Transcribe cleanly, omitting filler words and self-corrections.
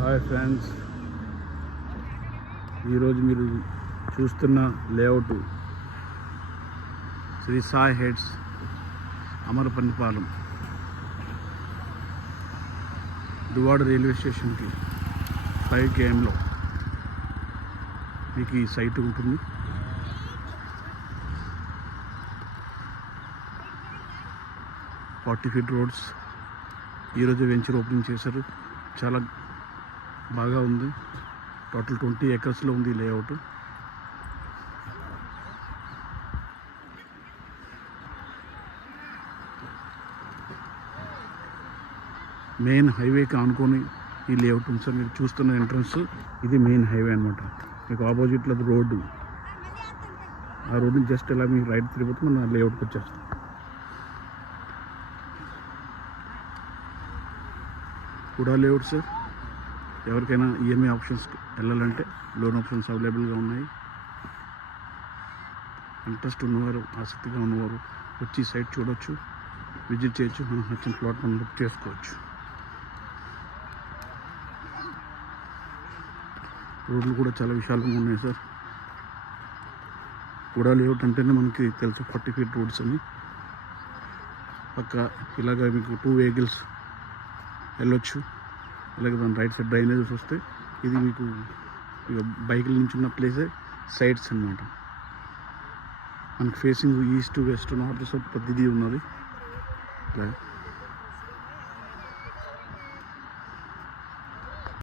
Hi friends, ఈరోజు మీరు చూస్తున్న layout Sri Sai heads Amarapallipalem Duvvada railway స్టేషన్కి 5 kmలో మీకు ఈ సైట్ ఉంటుంది. ఫార్టీ ఫీట్ రోడ్స్ ఈరోజు వెంచర్ ఓపెనింగ్ చేశారు. చాలా బాగా ఉంది. టోటల్ 20 acresలో ఉంది లేఅవుట్. మెయిన్ హైవేకి ఆనుకొని ఈ లేఅవుట్ ఉంది సార్. మీరు చూస్తున్న ఎంట్రన్స్ ఇది మెయిన్ హైవే అనమాట. మీకు ఆపోజిట్లో అది రోడ్డు. ఆ రోడ్డుని జస్ట్ ఇలా మీకు రైట్ తిరిగిపోతే మన లేఅవుట్కి వచ్చేస్తాం. కూడా లేఅవుట్ సార్. ఎవరికైనా ఈఎంఐ ఆప్షన్స్ వెళ్ళాలంటే లోన్ ఆప్షన్స్ అవైలబుల్గా ఉన్నాయి. ఇంట్రెస్ట్ ఉన్నవారు, ఆసక్తిగా ఉన్నవారు వచ్చి సైట్ చూడవచ్చు, విజిట్ చేయొచ్చు. మనకు నచ్చిన ప్లాట్ మనం బుక్ చేసుకోవచ్చు. రోడ్లు కూడా చాలా విశాలంగా ఉన్నాయి సార్. కూడా లేఅవుట్ అంటేనే మనకి తెలుసు 40 feet రోడ్స్ అని. పక్క ఇలాగ మీకు 2 vehicles వెళ్ళొచ్చు. అలాగే దాని రైట్ సైడ్ డ్రైనేజెస్ వస్తాయి. ఇది మీకు ఇక బైకుల నుంచి ఉన్న ప్లేసే సైడ్స్ అన్నమాట. మనకి facing east, west, north, south ప్రతిదీ ఉన్నది.